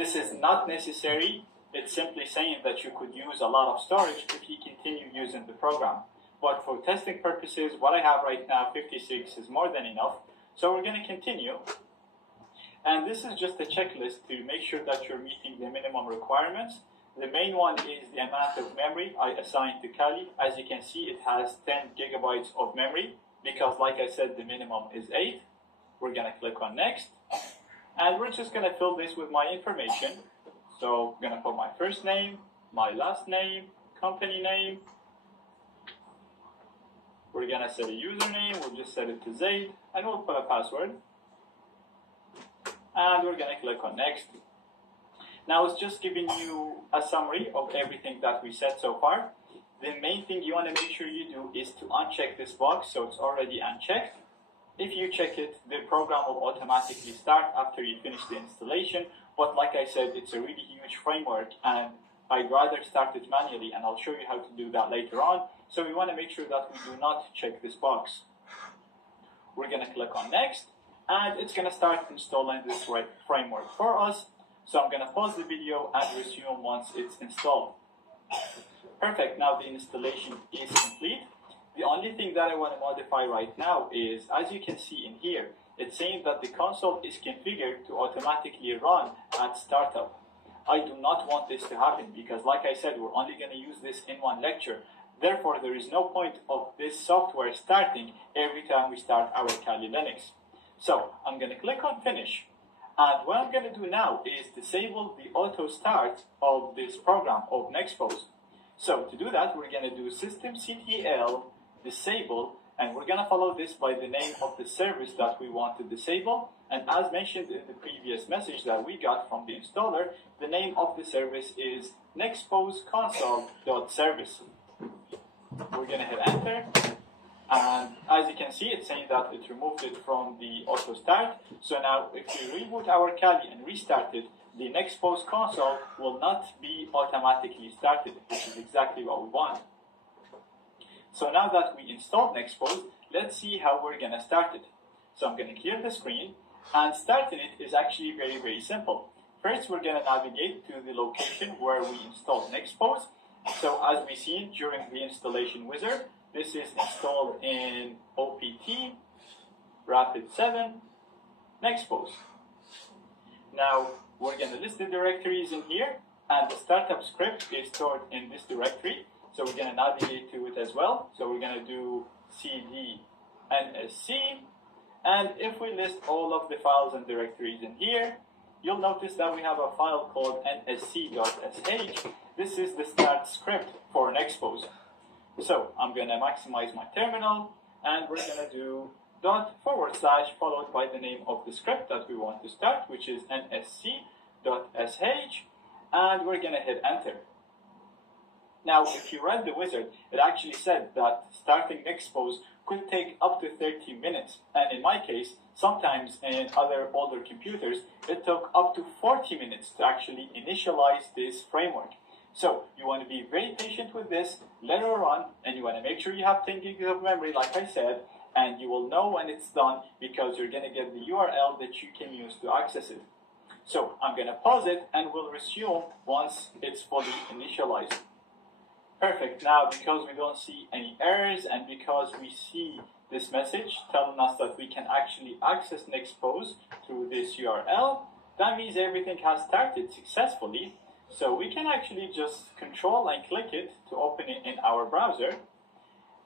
This is not necessary. It's simply saying that you could use a lot of storage if you continue using the program. But for testing purposes, what I have right now, 56, is more than enough. So we're going to continue. And this is just a checklist to make sure that you're meeting the minimum requirements. The main one is the amount of memory I assigned to Kali. As you can see, it has 10 gigabytes of memory because, like I said, the minimum is 8. We're going to click on Next. And we're just going to fill this with my information. So I'm going to put my first name, my last name, company name. We're going to set a username. We'll just set it to Zaid. And we'll put a password. And we're going to click on Next. Now it's just giving you a summary of everything that we said so far. The main thing you want to make sure you do is to uncheck this box so it's already unchecked. If you check it, the program will automatically start after you finish the installation. But like I said, it's a really huge framework and I'd rather start it manually, and I'll show you how to do that later on. So we want to make sure that we do not check this box. We're going to click on Next, and it's going to start installing this framework for us. So I'm going to pause the video and resume once it's installed. Perfect. Now the installation is complete. The only thing that I want to modify right now is, as you can see in here, it's saying that the console is configured to automatically run at startup. I do not want this to happen because, like I said, we're only going to use this in one lecture. Therefore, there is no point of this software starting every time we start our Kali Linux. So I'm going to click on Finish. And what I'm going to do now is disable the auto start of this program of Nexpose. So to do that, we're going to do systemctl disable, and we're going to follow this by the name of the service that we want to disable. And as mentioned in the previous message that we got from the installer, the name of the service is nexposeconsole.service. We're going to hit enter. And as you can see, it's saying that it removed it from the auto start. So now if we reboot our Kali and restart it, the Nexpose console will not be automatically started, which is exactly what we want. So now that we installed Nexpose, let's see how we're going to start it. So I'm going to clear the screen, and starting it is actually very, very simple. First, we're going to navigate to the location where we installed Nexpose. So as we see during the installation wizard, this is installed in OPT, Rapid7, Nexpose. Now, we're going to list the directories in here, and the startup script is stored in this directory. So we're going to navigate to it as well. So we're going to do cd nsc. And if we list all of the files and directories in here, you'll notice that we have a file called nsc.sh. This is the start script for Nexpose. So I'm going to maximize my terminal, and we're going to do / followed by the name of the script that we want to start, which is nsc.sh, and we're going to hit enter. Now, if you read the wizard, it actually said that starting Nexpose could take up to 30 minutes. And in my case, sometimes in other older computers, it took up to 40 minutes to actually initialize this framework. So you want to be very patient with this, let it run, and you want to make sure you have 10 gigs of memory, like I said, and you will know when it's done because you're going to get the URL that you can use to access it. So I'm going to pause it, and we'll resume once it's fully initialized. Perfect. Now, because we don't see any errors and because we see this message telling us that we can actually access Nexpose through this URL, that means everything has started successfully. So we can actually just control and click it to open it in our browser.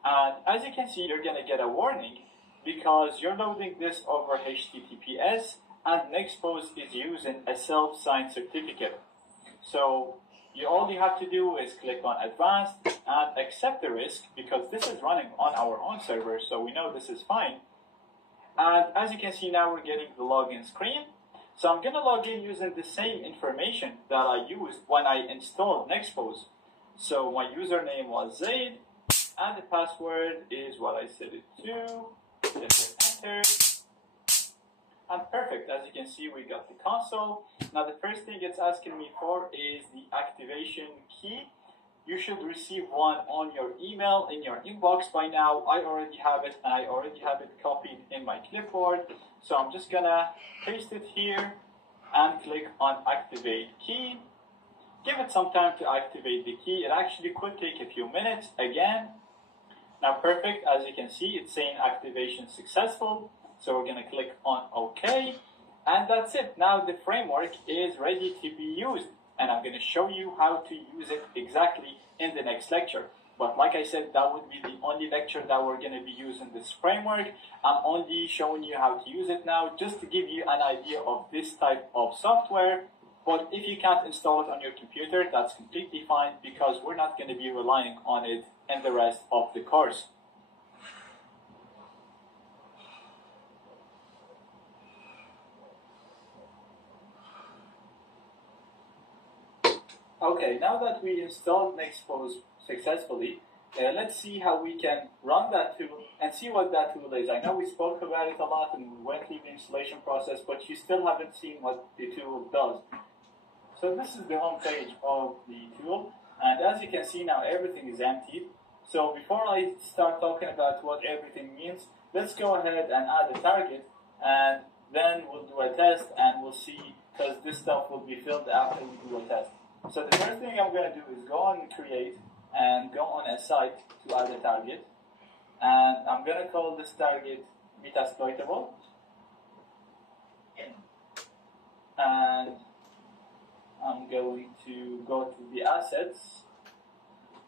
And as you can see, you're going to get a warning because you're loading this over HTTPS and Nexpose is using a self-signed certificate. So all you have to do is click on Advanced and accept the risk because this is running on our own server, so we know this is fine. And as you can see now, we're getting the login screen. So I'm going to log in using the same information that I used when I installed Nexpose. So my username was Zaid, and the password is what I set it to. Hit enter. And perfect. As you can see, we got the console. Now the first thing it's asking me for is the activation key. You should receive one on your email in your inbox by now. I already have it, and I already have it copied in my clipboard. So I'm just gonna paste it here, and click on Activate Key. Give it some time to activate the key. It actually could take a few minutes again. Now perfect, as you can see, it's saying activation successful. So we're going to click on OK. And that's it. Now the framework is ready to be used. And I'm going to show you how to use it exactly in the next lecture. But like I said, that would be the only lecture that we're going to be using this framework. I'm only showing you how to use it now just to give you an idea of this type of software. But if you can't install it on your computer, that's completely fine because we're not going to be relying on it in the rest of the course. Okay, now that we installed Nexpose successfully, let's see how we can run that tool and see what that tool is. I know we spoke about it a lot and we went through the installation process, but you still haven't seen what the tool does. So this is the home page of the tool, and as you can see now, everything is empty. So before I start talking about what everything means, let's go ahead and add a target, and then we'll do a test, and we'll see, because this stuff will be filled after we do a test. So the first thing I'm going to do is go on Create, and go on a site to add a target, and I'm going to call this target Metasploitable, and I'm going to go to the assets,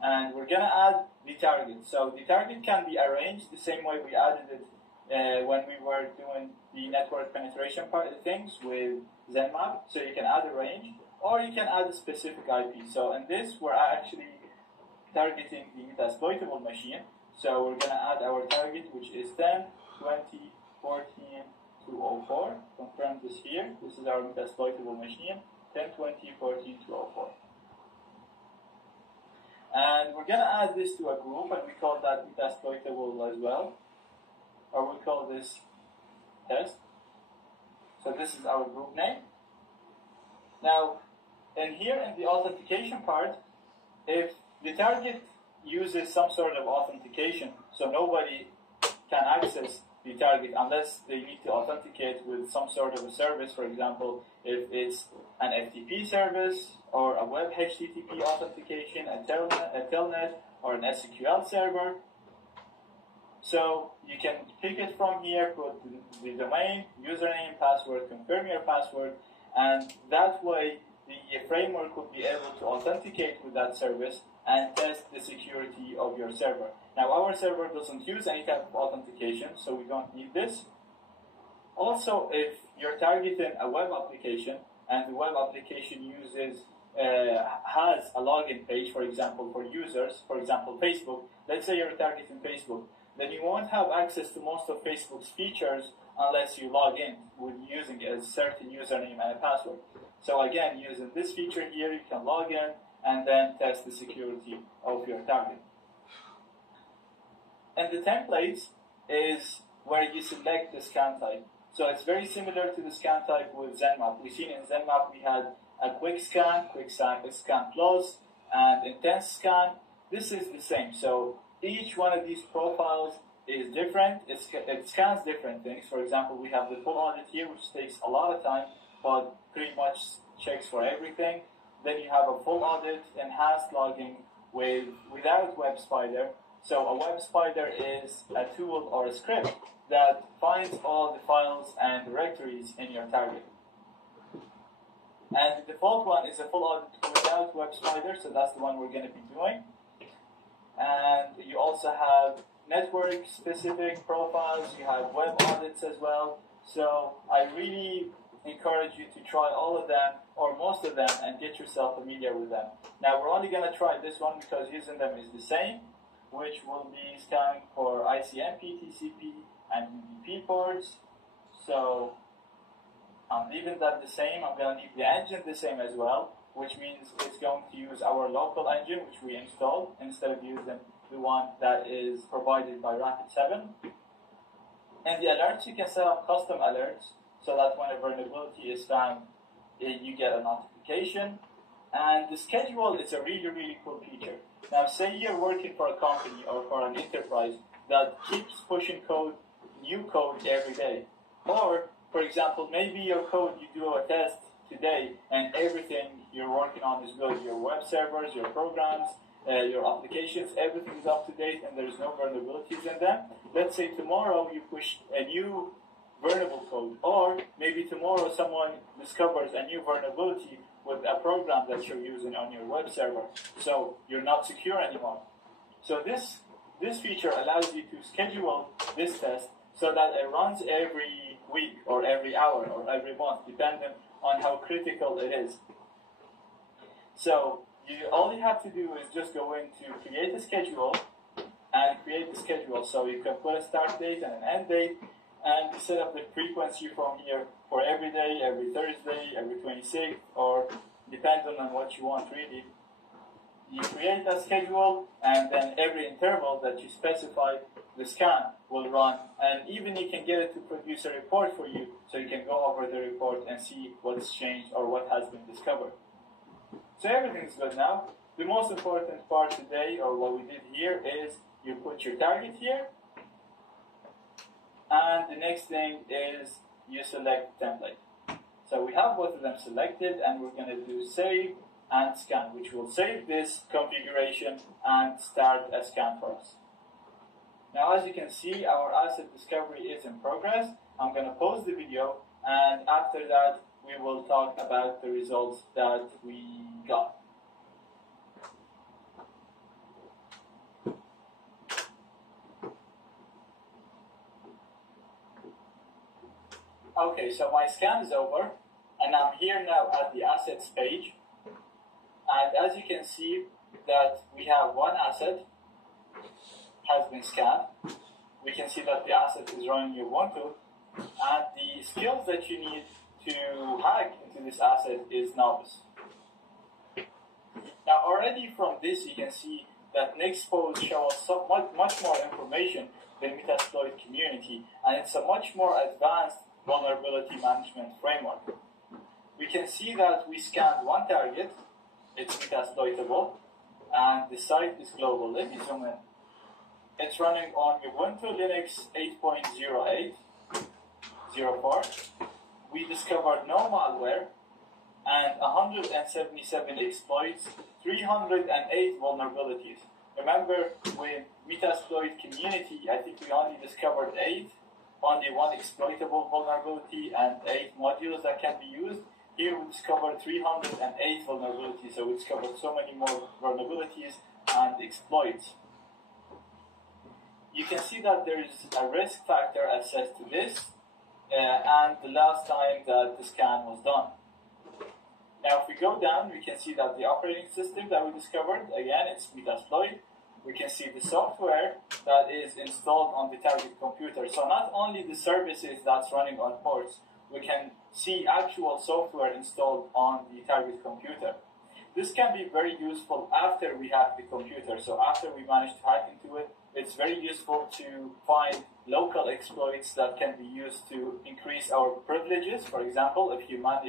and we're going to add the target. So the target can be arranged the same way we added it when we were doing the network penetration part of things with ZenMap. So you can add a range, or you can add a specific IP. So in this, we're actually targeting the Metasploitable machine. So we're going to add our target, which is 10, 20, 14, 204. Confirm this here. This is our Metasploitable machine. 10, 20, 14, 204. And we're going to add this to a group, and we call that Metasploitable as well. Or we call this test. So this is our group name. Now, in here in the authentication part, if the target uses some sort of authentication, so nobody can access the target unless they need to authenticate with some sort of a service. For example, if it's an FTP service or a web HTTP authentication, a telnet, or an SQL server. So you can pick it from here, put the domain, username, password, confirm your password, and that way the framework will be able to authenticate with that service and test the security of your server. Now, our server doesn't use any type of authentication, so we don't need this. Also, if you're targeting a web application and the web application uses has a login page, for example, for users, for example, Facebook, let's say you're targeting Facebook, then you won't have access to most of Facebook's features unless you log in with using a certain username and a password. So again, using this feature here, you can log in and then test the security of your target. And the templates is where you select the scan type. So it's very similar to the scan type with ZenMap. We've seen in ZenMap we had a quick scan plus, and intense scan. This is the same. So each one of these profiles is different. It scans different things. For example, we have the full audit here, which takes a lot of time, but pretty much checks for everything. Then you have a full audit, enhanced logging without Web Spider. So a Web Spider is a tool or a script that finds all the files and directories in your target. And the default one is a full audit without Web Spider, so that's the one we're going to be doing. And you also have network-specific profiles, you have web audits as well. So I really encourage you to try all of them, or most of them, and get yourself familiar with them. Now, we're only going to try this one because using them is the same, which will be scanning for ICMP, TCP, and UDP ports. So I'm leaving that the same. I'm going to leave the engine the same as well, which means it's going to use our local engine, which we installed, instead of using the one that is provided by Rapid7. And the alerts, you can set up custom alerts so that when a vulnerability is found, you get a notification. And the schedule is a really, really cool feature. Now, say you're working for a company or for an enterprise that keeps pushing new code every day. Or, for example, maybe your code, you do a test today and everything you're working on is good, your web servers, your programs, your applications, everything is up to date and there's no vulnerabilities in them. Let's say tomorrow you push a new vulnerable code, or maybe tomorrow someone discovers a new vulnerability with a program that you're using on your web server, so you're not secure anymore. So this feature allows you to schedule this test so that it runs every week or every hour or every month, depending on how critical it is. So all you have to do is just go in to create a schedule and create the schedule. So you can put a start date and an end date and set up the frequency from here for every day, every Thursday, every 26th, or depending on what you want really. You create that schedule, and then every interval that you specify, the scan will run, and even you can get it to produce a report for you, so you can go over the report and see what's changed or what has been discovered. So everything's good now. The most important part today, or what we did here, is you put your target here, and the next thing is you select template. So we have both of them selected, and we're going to do save and scan, which will save this configuration and start a scan for us. Now, as you can see, our asset discovery is in progress. I'm going to pause the video, and after that, we will talk about the results that we got. Okay, so my scan is over, and I'm here now at the assets page. And as you can see that we have one asset has been scanned. We can see that the asset is running Ubuntu, and the skills that you need to hack into this asset is novice. Now already from this you can see that Nexpose shows so much more information than Metasploit community, and it's a much more advanced vulnerability management framework. We can see that we scanned one target, it's Metasploitable, and the site is global. Let me zoom in. It's running on Ubuntu Linux 8.08.04. We discovered no malware, and 177 exploits, 308 vulnerabilities. Remember, with Metasploit community, I think we only discovered 8, only one exploitable vulnerability and 8 modules that can be used. Here we discovered 308 vulnerabilities, so we discovered so many more vulnerabilities and exploits. You can see that there is a risk factor assessed to this, and the last time that the scan was done. Now if we go down, we can see that the operating system that we discovered, again, it's Metasploit. We can see the software that is installed on the target computer. So not only the services that's running on ports, we can see actual software installed on the target computer. This can be very useful after we hack the computer. So after we manage to hack into it, it's very useful to find local exploits that can be used to increase our privileges. For example, if you got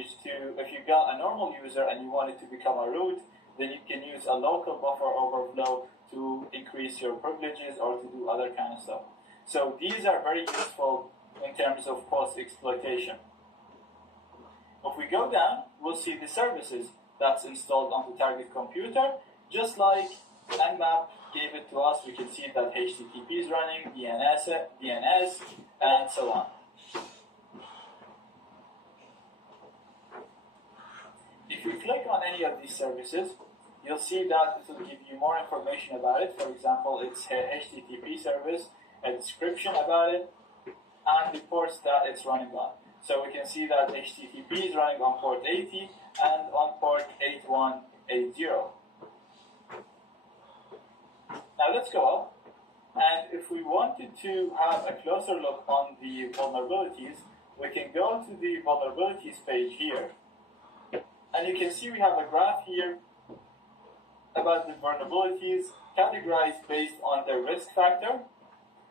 a normal user and you want it to become a root, then you can use a local buffer overflow to increase your privileges or to do other kind of stuff. So these are very useful in terms of post-exploitation. If we go down, we'll see the services that's installed on the target computer. Just like Nmap gave it to us, we can see that HTTP is running, DNS, and so on. If you click on any of these services, you'll see that it will give you more information about it. For example, it's a HTTP service, a description about it, and the ports that it's running on. So we can see that HTTP is running on port 80 and on port 8180. Now let's go up, and if we wanted to have a closer look on the vulnerabilities, we can go to the vulnerabilities page here. And you can see we have a graph here about the vulnerabilities categorized based on their risk factor,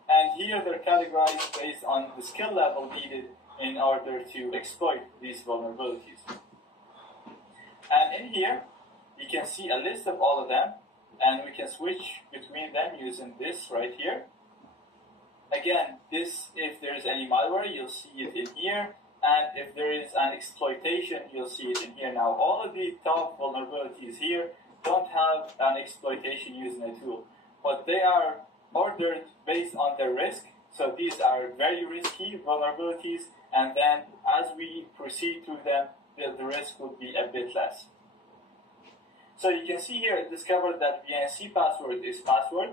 and here they're categorized based on the skill level needed in order to exploit these vulnerabilities. And in here, you can see a list of all of them, and we can switch between them using this right here. Again, this, if there's any malware, you'll see it in here. And if there is an exploitation, you'll see it in here. Now, all of the top vulnerabilities here don't have an exploitation using a tool, but they are ordered based on their risk. So these are very risky vulnerabilities, and then as we proceed through them, the risk will be a bit less. So you can see here, it discovered that VNC password is password.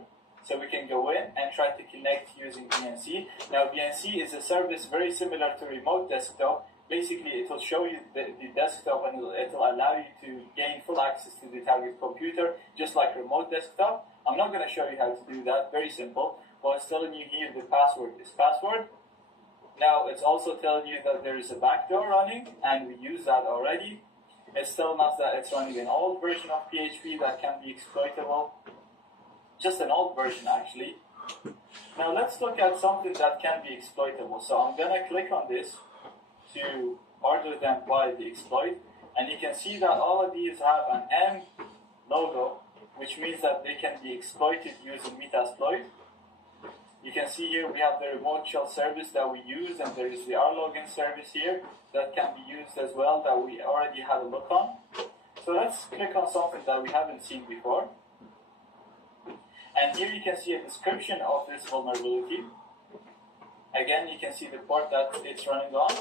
So we can go in and try to connect using VNC. Now VNC is a service very similar to remote desktop. Basically, it will show you the desktop, and it will allow you to gain full access to the target computer, just like remote desktop. I'm not going to show you how to do that, very simple. But it's telling you here the password is password. Now it's also telling you that there is a backdoor running, and we use that already. It's telling us that it's running an old version of PHP that can be exploitable. Just an old version, actually. Now let's look at something that can be exploitable. So I'm going to click on this to order them by the exploit. And you can see that all of these have an M logo, which means that they can be exploited using Metasploit. You can see here we have the remote shell service that we use, and there is the rlogin service here that can be used as well that we already had a look on. So let's click on something that we haven't seen before. And here you can see a description of this vulnerability. Again, you can see the port that it's running on,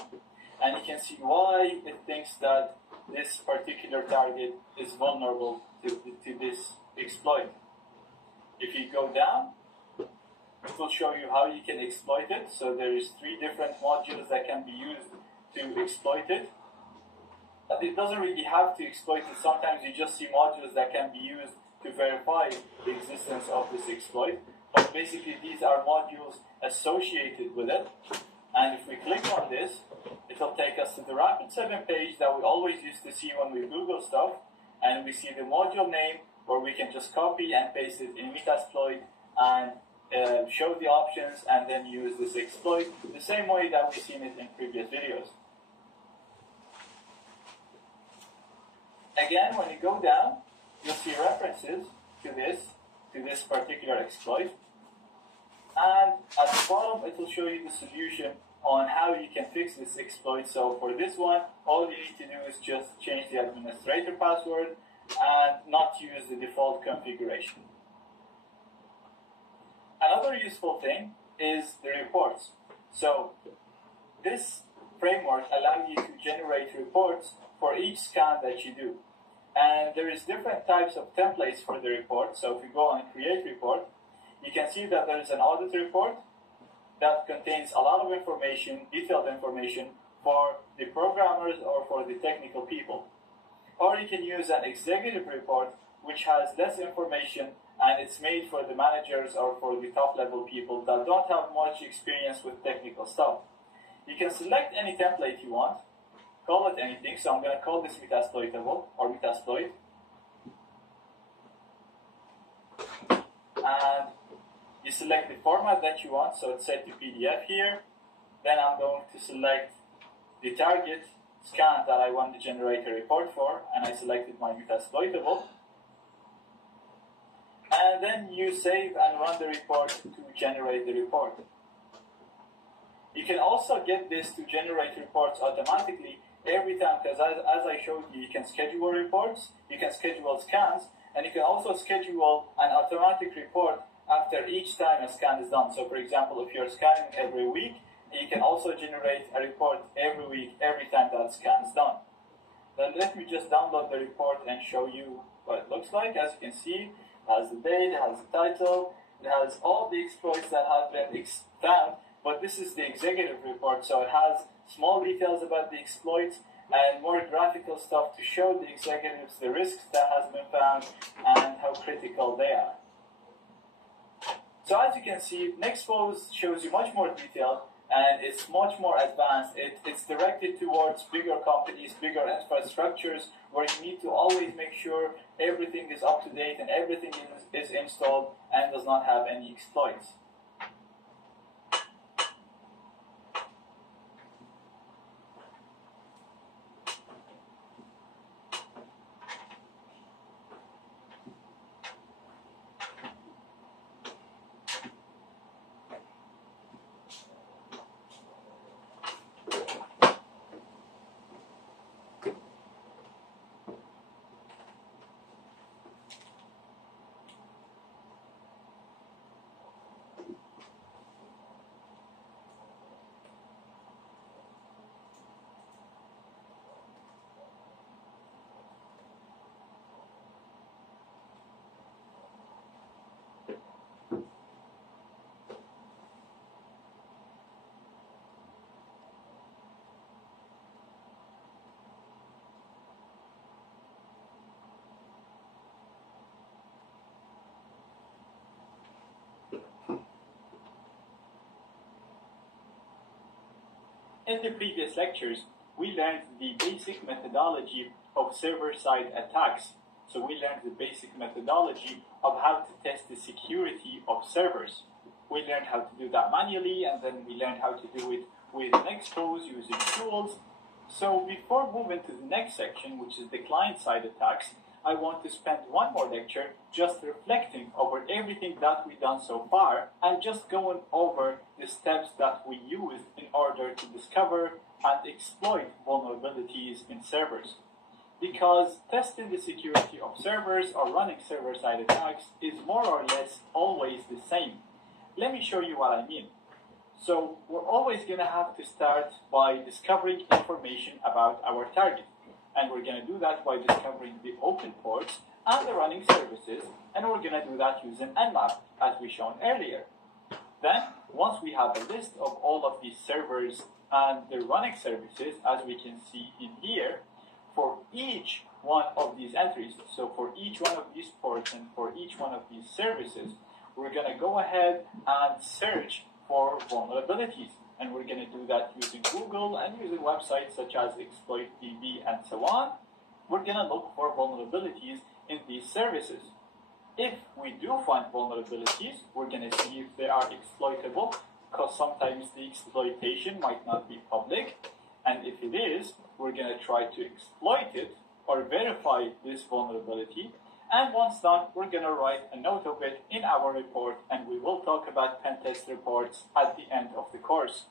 and you can see why it thinks that this particular target is vulnerable to this exploit. If you go down, it will show you how you can exploit it. So there is 3 different modules that can be used to exploit it. But it doesn't really have to exploit it. Sometimes you just see modules that can be used to verify the existence of this exploit. But basically these are modules associated with it. And if we click on this, it will take us to the Rapid7 page that we always used to see when we Google stuff. And we see the module name, where we can just copy and paste it in Metasploit and show the options and then use this exploit the same way that we've seen it in previous videos. Again, when you go down, you'll see references to this particular exploit. And at the bottom, it will show you the solution on how you can fix this exploit. So for this one, all you need to do is just change the administrator password and not use the default configuration. Another useful thing is the reports. So this framework allows you to generate reports for each scan that you do. And there is different types of templates for the report. So if you go on create report, you can see that there is an audit report that contains a lot of information, detailed information for the programmers or for the technical people. Or you can use an executive report, which has less information, and it's made for the managers or for the top level people that don't have much experience with technical stuff. You can select any template you want, call it anything. So I'm going to call this Metasploitable or Metasploit. And you select the format that you want, so it's set to PDF here. Then I'm going to select the target scan that I want to generate a report for, and I selected my Metasploitable. And then you save and run the report to generate the report. You can also get this to generate reports automatically every time, because as I showed you, you can schedule reports, you can schedule scans, and you can also schedule an automatic report after each time a scan is done. So for example, if you're scanning every week, you can also generate a report every week, every time that scan is done. Then let me just download the report and show you what it looks like. As you can see, it has the date, it has the title, it has all the exploits that have been found, but this is the executive report, so it has small details about the exploits and more graphical stuff to show the executives the risks that has been found and how critical they are. So as you can see, Nexpose shows you much more detail, and it's much more advanced. It's directed towards bigger companies, bigger infrastructures, where you need to always make sure everything is up to date and everything is installed and does not have any exploits. In the previous lectures, we learned the basic methodology of server-side attacks. So we learned the basic methodology of how to test the security of servers. We learned how to do that manually, and then we learned how to do it with an expose using tools. So before moving to the next section, which is the client-side attacks, I want to spend one more lecture just reflecting over everything that we've done so far and just going over the steps that we use in order to discover and exploit vulnerabilities in servers. Because testing the security of servers or running server-side attacks is more or less always the same. Let me show you what I mean. So we're always going to have to start by discovering information about our target. And we're going to do that by discovering the open ports and the running services, and we're going to do that using Nmap, as we shown earlier. Then, once we have a list of all of these servers and the running services, as we can see in here, for each one of these entries, so for each one of these ports and for each one of these services, we're going to go ahead and search for vulnerabilities. And we're going to do that using Google and using websites such as ExploitDB and so on. We're going to look for vulnerabilities in these services. If we do find vulnerabilities, we're going to see if they are exploitable, because sometimes the exploitation might not be public. And if it is, we're going to try to exploit it or verify this vulnerability. And once done, we're going to write a note of it in our report, and we will talk about pen test reports at the end of the course.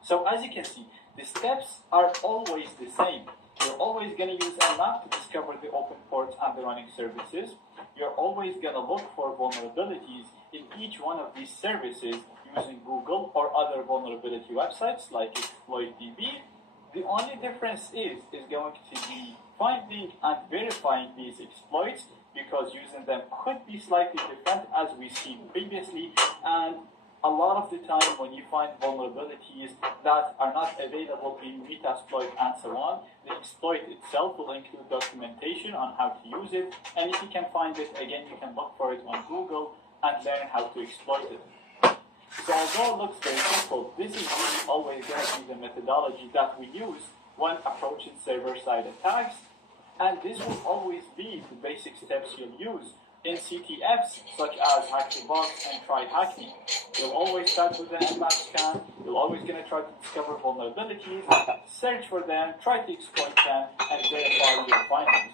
So as you can see, the steps are always the same. You're always going to use Nmap to discover the open ports and the running services. You're always going to look for vulnerabilities in each one of these services using Google or other vulnerability websites like ExploitDB. The only difference is going to be finding and verifying these exploits, because using them could be slightly different as we've seen previously, and a lot of the time when you find vulnerabilities that are not available in Metasploit and so on, the exploit itself will include documentation on how to use it, and if you can find it, again, you can look for it on Google and learn how to exploit it. So although it looks very simple, this is really always going to be the methodology that we use when approaching server-side attacks. And this will always be the basic steps you'll use in CTFs, such as Hack the Box and Try Hack Me. You'll always start with an Nmap scan. You're always going to try to discover vulnerabilities, search for them, try to exploit them, and verify your findings.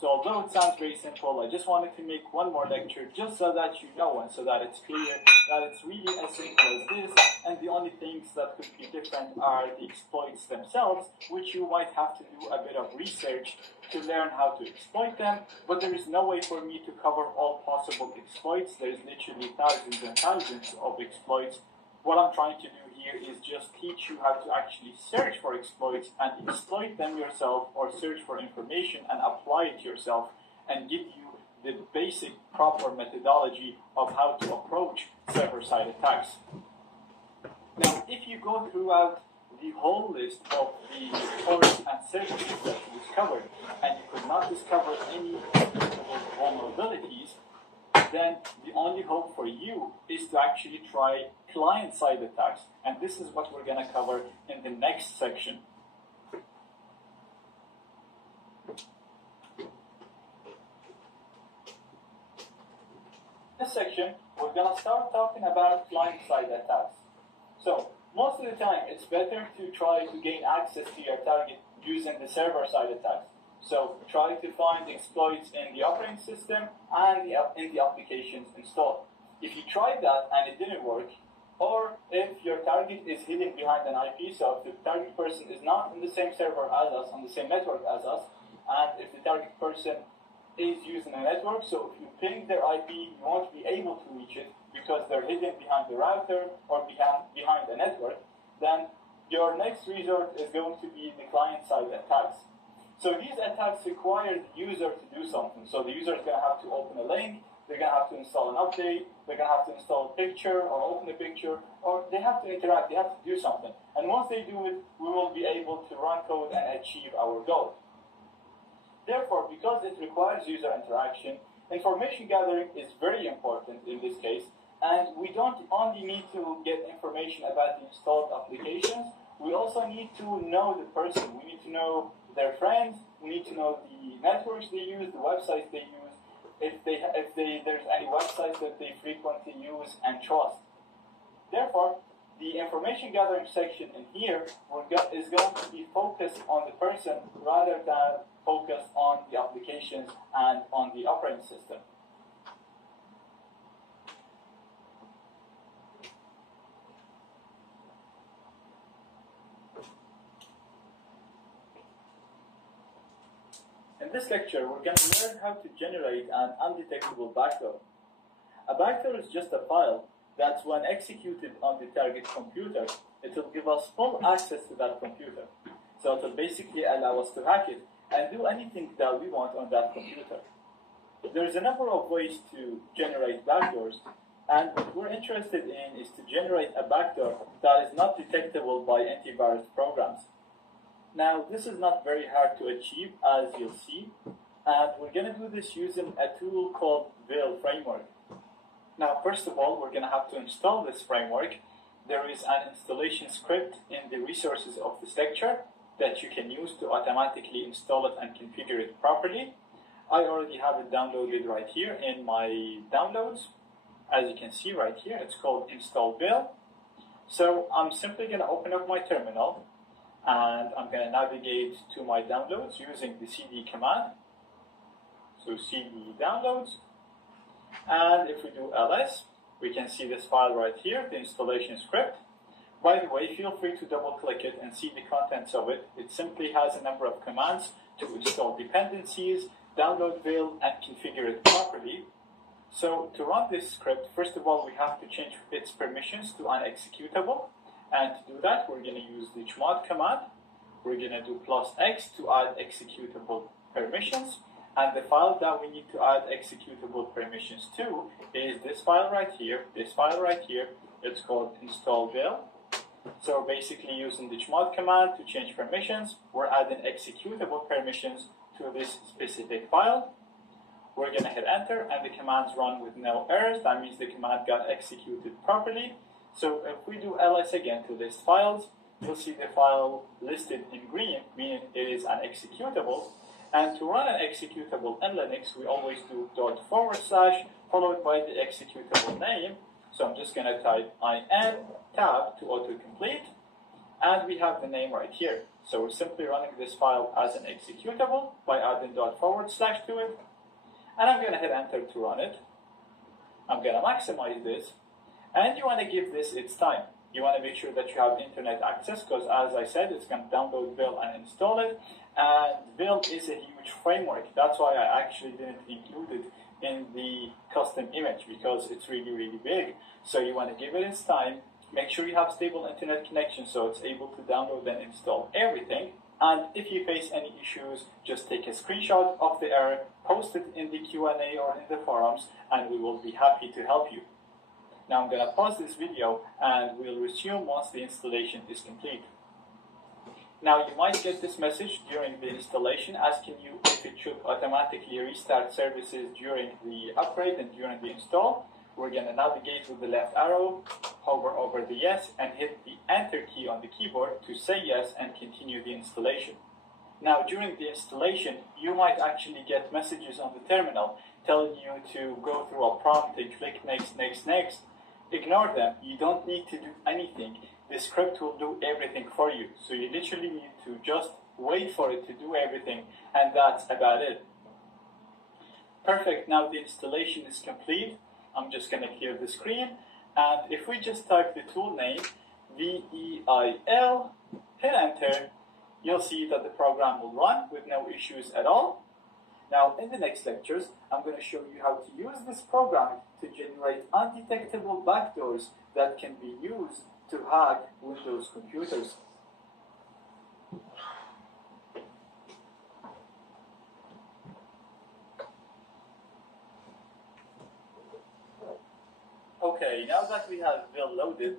So although it sounds very simple, I just wanted to make one more lecture just so that you know and so that it's clear that it's really as simple as this, and the only things that could be different are the exploits themselves, which you might have to do a bit of research to learn how to exploit them, but there is no way for me to cover all possible exploits. There's literally thousands and thousands of exploits. What I'm trying to do here is just teach you how to actually search for exploits and exploit them yourself, or search for information and apply it yourself, and give you the basic proper methodology of how to approach server-side attacks. Now, if you go throughout the whole list of the ports and services that you discovered, and you could not discover any vulnerabilities, then the only hope for you is to actually try client-side attacks. And this is what we're going to cover in the next section. This section, we're going to start talking about client-side attacks. So, most of the time, it's better to try to gain access to your target using the server-side attacks. So, try to find exploits in the operating system and in the applications installed. If you tried that and it didn't work, or if your target is hidden behind an IP, so if the target person is not in the same server as us, on the same network as us, and if the target person is using a network, so if you ping their IP, you won't be able to reach it because they're hidden behind the router or behind the network, then your next resort is going to be the client-side attacks. So these attacks require the user to do something. So the user is going to have to open a link, they're going to have to install an update, they're going to have to install a picture or open a picture, or they have to interact, they have to do something. And once they do it, we will be able to run code and achieve our goal. Therefore, because it requires user interaction, information gathering is very important in this case, and we don't only need to get information about the installed applications, we also need to know the person. We need to know their friends. We need to know the networks they use, the websites they use, if there's any websites that they frequently use and trust. Therefore, the information gathering section in here is going to be focused on the person rather than focused on the applications and on the operating system. In this lecture, we're going to learn how to generate an undetectable backdoor. A backdoor is just a file that, when executed on the target computer, it will give us full access to that computer. So it will basically allow us to hack it and do anything that we want on that computer. There's a number of ways to generate backdoors, and what we're interested in is to generate a backdoor that is not detectable by antivirus programs. Now, this is not very hard to achieve, as you'll see, and we're going to do this using a tool called Veil Framework. Now, first of all, we're going to have to install this framework. There is an installation script in the resources of this lecture that you can use to automatically install it and configure it properly. I already have it downloaded right here in my downloads. As you can see right here, it's called Install Veil. So I'm simply going to open up my terminal, and I'm going to navigate to my downloads using the cd command. So cd downloads. And if we do ls, we can see this file right here, the installation script. By the way, feel free to double click it and see the contents of it. It simply has a number of commands to install dependencies, download Veil, and configure it properly. So to run this script, first of all, we have to change its permissions to an executable. And to do that, we're going to use the chmod command. We're going to do +x to add executable permissions. And the file that we need to add executable permissions to is this file right here. This file right here, it's called install veil. So basically, using the chmod command to change permissions, we're adding executable permissions to this specific file. We're going to hit enter, and the commands run with no errors. That means the command got executed properly. So if we do ls again to list files, you'll see the file listed in green, meaning it is an executable. And to run an executable in Linux, we always do // followed by the executable name. So I'm just going to type in tab to autocomplete, and we have the name right here. So we're simply running this file as an executable by adding // to it, and I'm going to hit enter to run it. I'm going to maximize this, and you want to give this its time. You want to make sure that you have internet access, because as I said, it's going to download Veil and install it. And Veil is a huge framework. That's why I actually didn't include it in the custom image, because it's really, really big. So you want to give it its time. Make sure you have stable internet connection so it's able to download and install everything. And if you face any issues, just take a screenshot of the error, post it in the Q&A or in the forums, and we will be happy to help you. Now I'm going to pause this video, and we'll resume once the installation is complete. Now you might get this message during the installation asking you if it should automatically restart services during the upgrade and during the install. We're going to navigate with the left arrow, hover over the yes, and hit the enter key on the keyboard to say yes and continue the installation. Now during the installation, you might actually get messages on the terminal telling you to go through a prompt and click next, next, next. Ignore them. You don't need to do anything. The script will do everything for you. So you literally need to just wait for it to do everything, and that's about it. Perfect. Now the installation is complete. I'm just going to clear the screen, and if we just type the tool name, VEIL, hit enter, you'll see that the program will run with no issues at all. Now, in the next lectures, I'm going to show you how to use this program to generate undetectable backdoors that can be used to hack Windows computers. Okay, now that we have Veil loaded,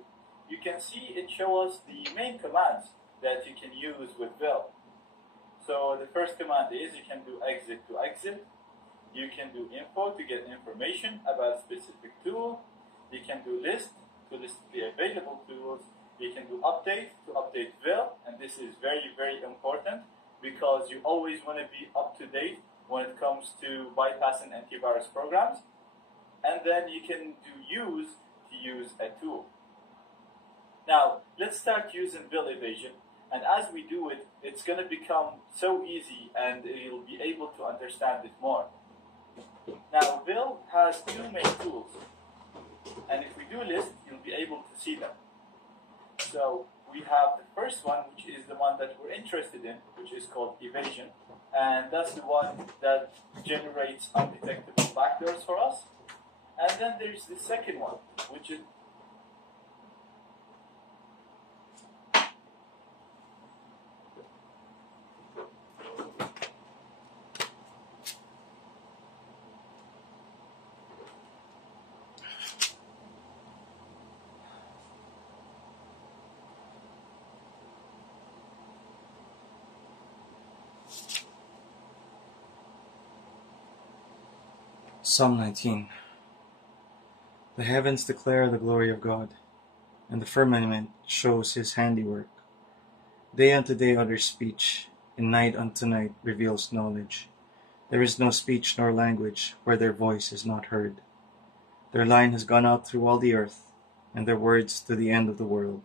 you can see it shows us the main commands that you can use with Veil. So the first command is you can do exit to exit. You can do info to get information about a specific tool. You can do list to list the available tools. You can do update to update will, and this is very, very important because you always want to be up to date when it comes to bypassing antivirus programs. And then you can do use to use a tool. Now, let's start using will evasion. And as we do it, it's going to become so easy and you'll be able to understand it more. Now, will has two main tools. And if we do list, you'll be able to see them. So we have the first one, which is the one that we're interested in, which is called evasion. And that's the one that generates undetectable backdoors for us. And then there's the second one, which is Psalm 19. The heavens declare the glory of God, and the firmament shows his handiwork. Day unto day utters speech, and night unto night reveals knowledge. There is no speech nor language where their voice is not heard. Their line has gone out through all the earth, and their words to the end of the world.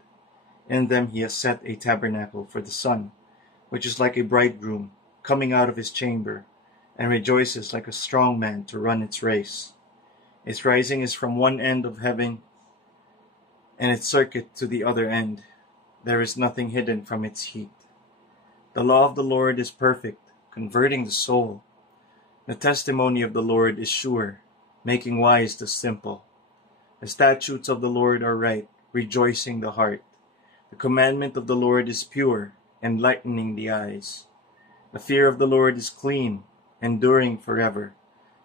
In them he has set a tabernacle for the sun, which is like a bridegroom coming out of his chamber, and rejoices like a strong man to run its race. Its rising is from one end of heaven, and its circuit to the other end. There is nothing hidden from its heat. The law of the Lord is perfect, converting the soul. The testimony of the Lord is sure, making wise the simple. The statutes of the Lord are right, rejoicing the heart. The commandment of the Lord is pure, enlightening the eyes. The fear of the Lord is clean, enduring forever.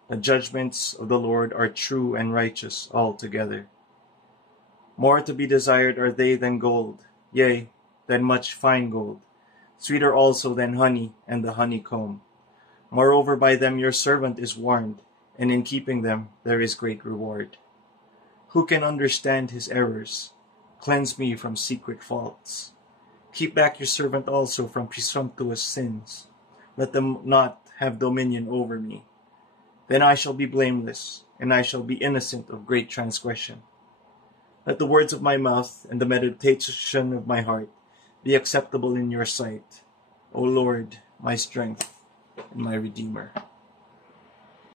The judgments of the Lord are true and righteous altogether. More to be desired are they than gold, yea, than much fine gold, sweeter also than honey and the honeycomb. Moreover, by them your servant is warned, and in keeping them there is great reward. Who can understand his errors? Cleanse me from secret faults. Keep back your servant also from presumptuous sins. Let them not have dominion over me. Then I shall be blameless, and I shall be innocent of great transgression. Let the words of my mouth and the meditation of my heart be acceptable in your sight, O Lord, my strength and my Redeemer.